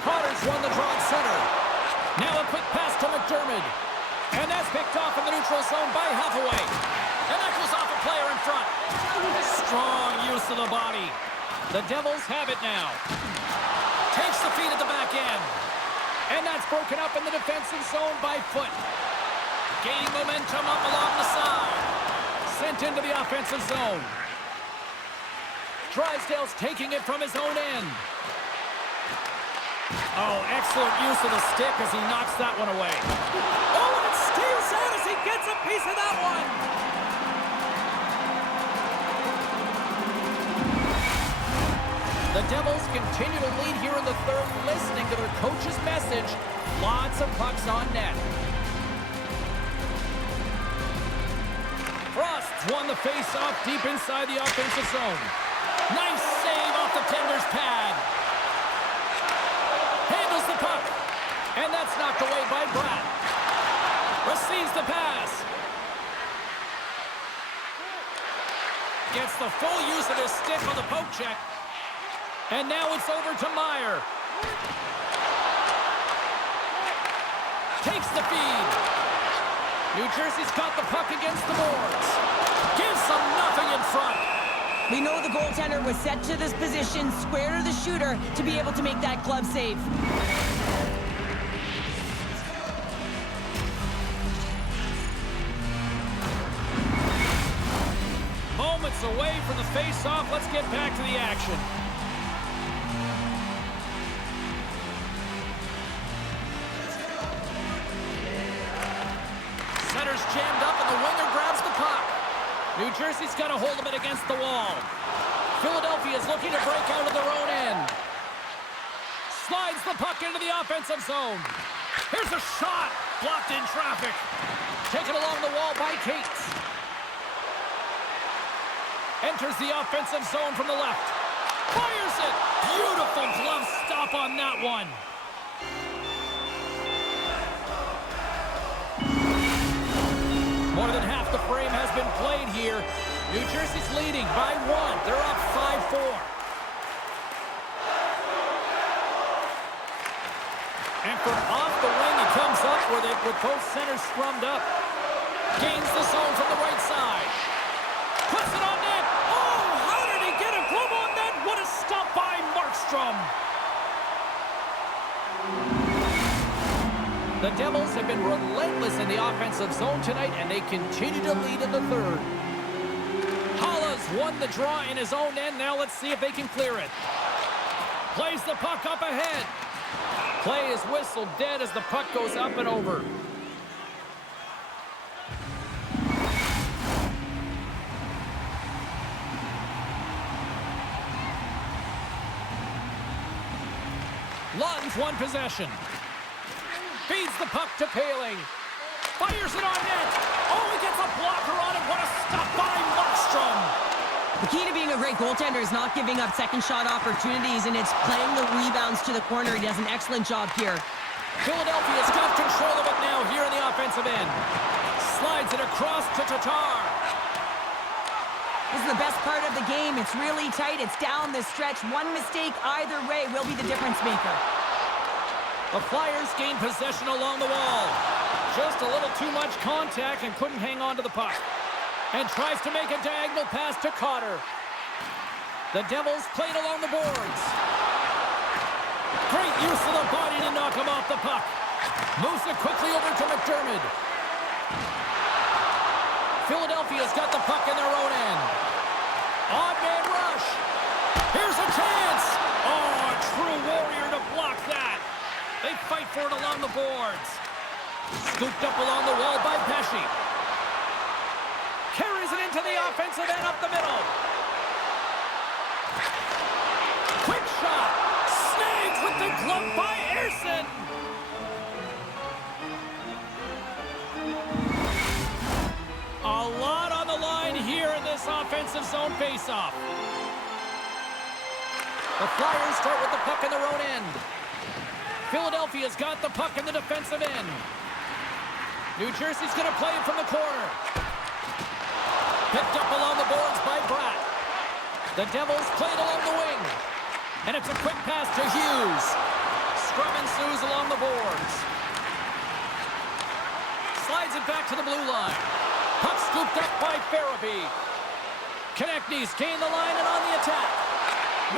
Carter's won the draw at center. Now a quick pass to McDermott. And that's picked off in the neutral zone by Hathaway. And that goes off a player in front. Strong use of the body. The Devils have it now. Takes the feed at the back end. And that's broken up in the defensive zone by Foot. Gaining momentum up along the side. Sent into the offensive zone. Drysdale's taking it from his own end. Oh, excellent use of the stick as he knocks that one away. Oh, and it steals out as he gets a piece of that one. The Devils continue to lead here in the third, listening to their coach's message. Lots of pucks on net. Frost won the face-off deep inside the offensive zone. Nice save off the tender's pad. Handles the puck. And that's knocked away by Pratt. Receives the pass. Gets the full use of his stick on the poke check. And now it's over to Meyer. Takes the feed. New Jersey's got the puck against the boards. Gives them nothing in front. We know the goaltender was set to this position, square to the shooter, to be able to make that glove save. Moments away from the face-off. Let's get back to the action. Center's jammed up and the winger grabs the puck. New Jersey's got a hold of it against the wall. Philadelphia's looking to break out of their own end. Slides the puck into the offensive zone. Here's a shot. Blocked in traffic. Taken along the wall by Cates. Enters the offensive zone from the left. Fires it. Beautiful glove stop on that one. More than half the frame has been played here. New Jersey's leading by 1. They're up 5-4. And from off the wing, he comes up with it with both centers scrummed up. Gains the zone from the right side. Puts it on net. Oh, how did he get a glove on that? What a stop by Markstrom. The Devils have been relentless in the offensive zone tonight, and they continue to lead in the third. Halla's won the draw in his own end. Now let's see if they can clear it. Plays the puck up ahead. Play is whistled dead as the puck goes up and over. Lawton's won possession. Feeds the puck to Paling. Fires it on net. Oh, he gets a blocker on it. What a stop by Markstrom. The key to being a great goaltender is not giving up second shot opportunities, and it's playing the rebounds to the corner. He does an excellent job here. Philadelphia's got control of it now here in the offensive end. Slides it across to Tatar. This is the best part of the game. It's really tight. It's down the stretch. One mistake either way will be the difference maker. The Flyers gain possession along the wall. Just a little too much contact and couldn't hang on to the puck. And tries to make a diagonal pass to Cotter. The Devils played along the boards. Great use of the body to knock him off the puck. Moves it quickly over to McDermott. Philadelphia's got the puck in their own end. Odd man rush. for it along the boards. Scooped up along the wall by Pesci. Carries it into the offensive end up the middle. Quick shot. Snags with the glove by Ersson. A lot on the line here in this offensive zone faceoff. The Flyers start with the puck in their own end. Philadelphia's got the puck in the defensive end. New Jersey's going to play it from the corner. Picked up along the boards by Bratt. The Devils play it along the wing. And it's a quick pass to Hughes. Scrum ensues along the boards. Slides it back to the blue line. Puck scooped up by Farabee. Konechny's gained the line and on the attack.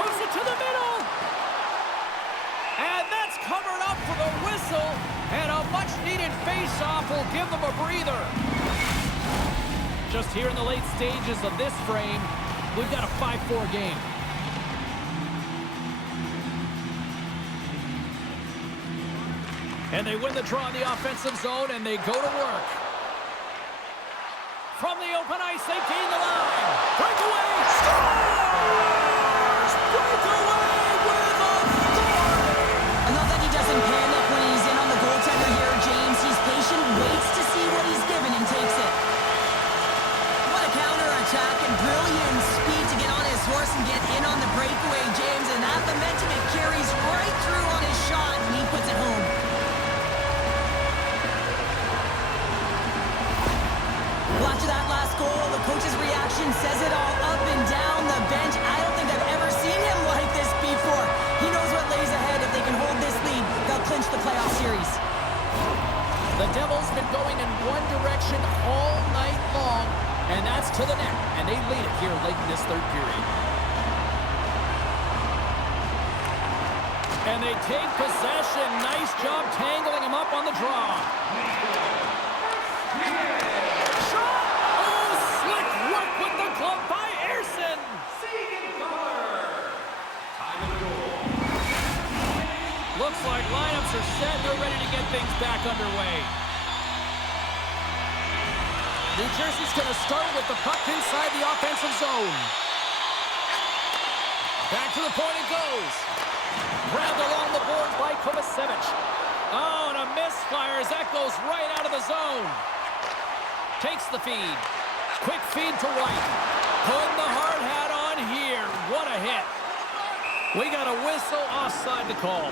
Moves it to the middle. And that's covered up for the whistle. And a much-needed face-off will give them a breather. Just here in the late stages of this frame, we've got a 5-4 game. And they win the draw in the offensive zone, and they go to work. From the open ice, they gain the line. Breakaway! Scores! Breakaway with authority! I love that he doesn't panic when he's in on the goaltender here, James. He's patient, waits to see what he's given, and takes it. What a counter-attack and brilliant speed to get on his horse and get in on the breakaway, James. And that momentum, it carries right through on his shot, and he puts it home. Well, after that last goal, the coach's reaction says it all. Up and down the bench. I don't think I've ever seen him like this before. He knows what lays ahead. If they can hold this lead, they'll clinch the playoff series. The Devils been going in one direction all night long, and that's to the net. And they lead it here late in this third period. And they take possession. Nice job tangling him up on the draw. Looks like lineups are set. They're ready to get things back underway. New Jersey's going to start with the puck inside the offensive zone. Back to the point it goes. Grabbed along the boards by Kovacevic. Oh, and a misfire as that goes right out of the zone. Takes the feed. Quick feed to White. Putting the hard hat on here. What a hit. We got a whistle offside to call.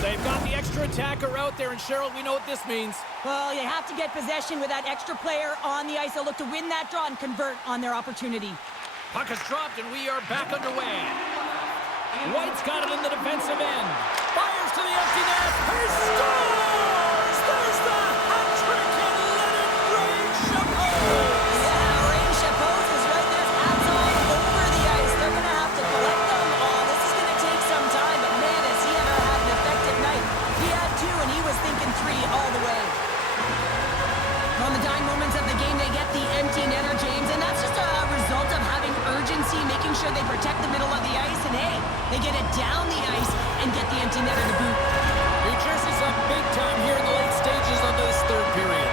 They've got the extra attacker out there, and Cheryl, we know what this means. Well, you have to get possession with that extra player on the ice. They'll look to win that draw and convert on their opportunity. Puck is dropped, and we are back underway. White's got it in the defensive end. Fires to the empty net. He scores! There's the hat trick, and let it rain, Chapeau! Yeah, Rain Chapeau is right there. Hats all over the ice. They're going to have to collect them all. This is going to take some time, but man, has he ever had an effective night. He had 2, and he was thinking 3 all the way. On the dying moments of the game, they get the empty netter, James, and that's just a result of having urgency, making sure they protect the middle of the ice, and hey, they get it down the ice and get the empty netter to boot. New Jersey's up big time here in the late stages of this third period.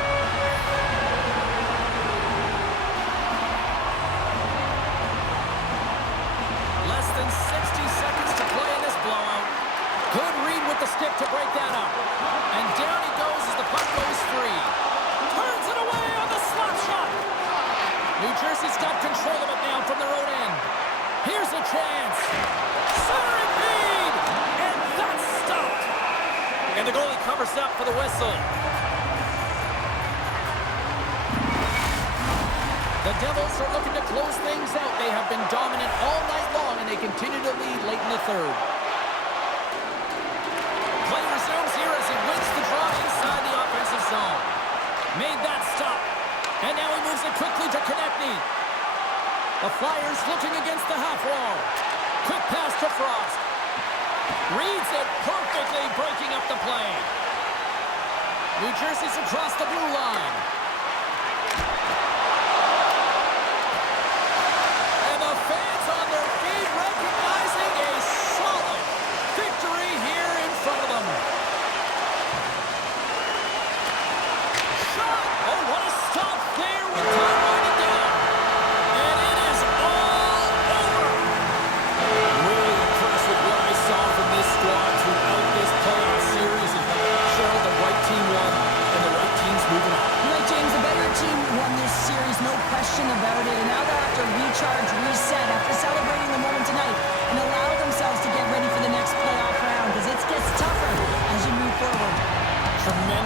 Less than 60 seconds to play in this blowout. Good read with the stick to break that up. And down he goes as the puck goes free. Turns it away on the slot shot. New Jersey's got control of it now from their own end. Here's a chance. Centering feed. And that's stopped. And the goalie covers up for the whistle. The Devils are looking to close things out. They have been dominant all night long, and they continue to lead late in the third. Play resumes here as he wins the draw inside the offensive zone. Made that stop. And now he moves it quickly to Konechny. The Flyers looking against the half wall. Quick pass to Frost. Reads it perfectly, breaking up the play. New Jersey's across the blue line.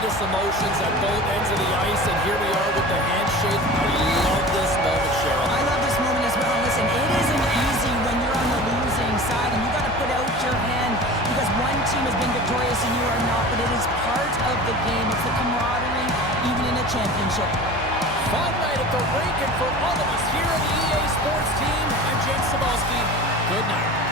tremendous emotions at both ends of the ice, and here we are with the handshake. I love this moment, Cheryl. I love this moment as well. Listen, it isn't easy when you're on the losing side, and you got to put out your hand because one team has been victorious and you are not, but it is part of the game. It's the camaraderie, even in a championship. Fun night at the rink, and for all of us here on the EA Sports team, I'm James Cebulski. Good night.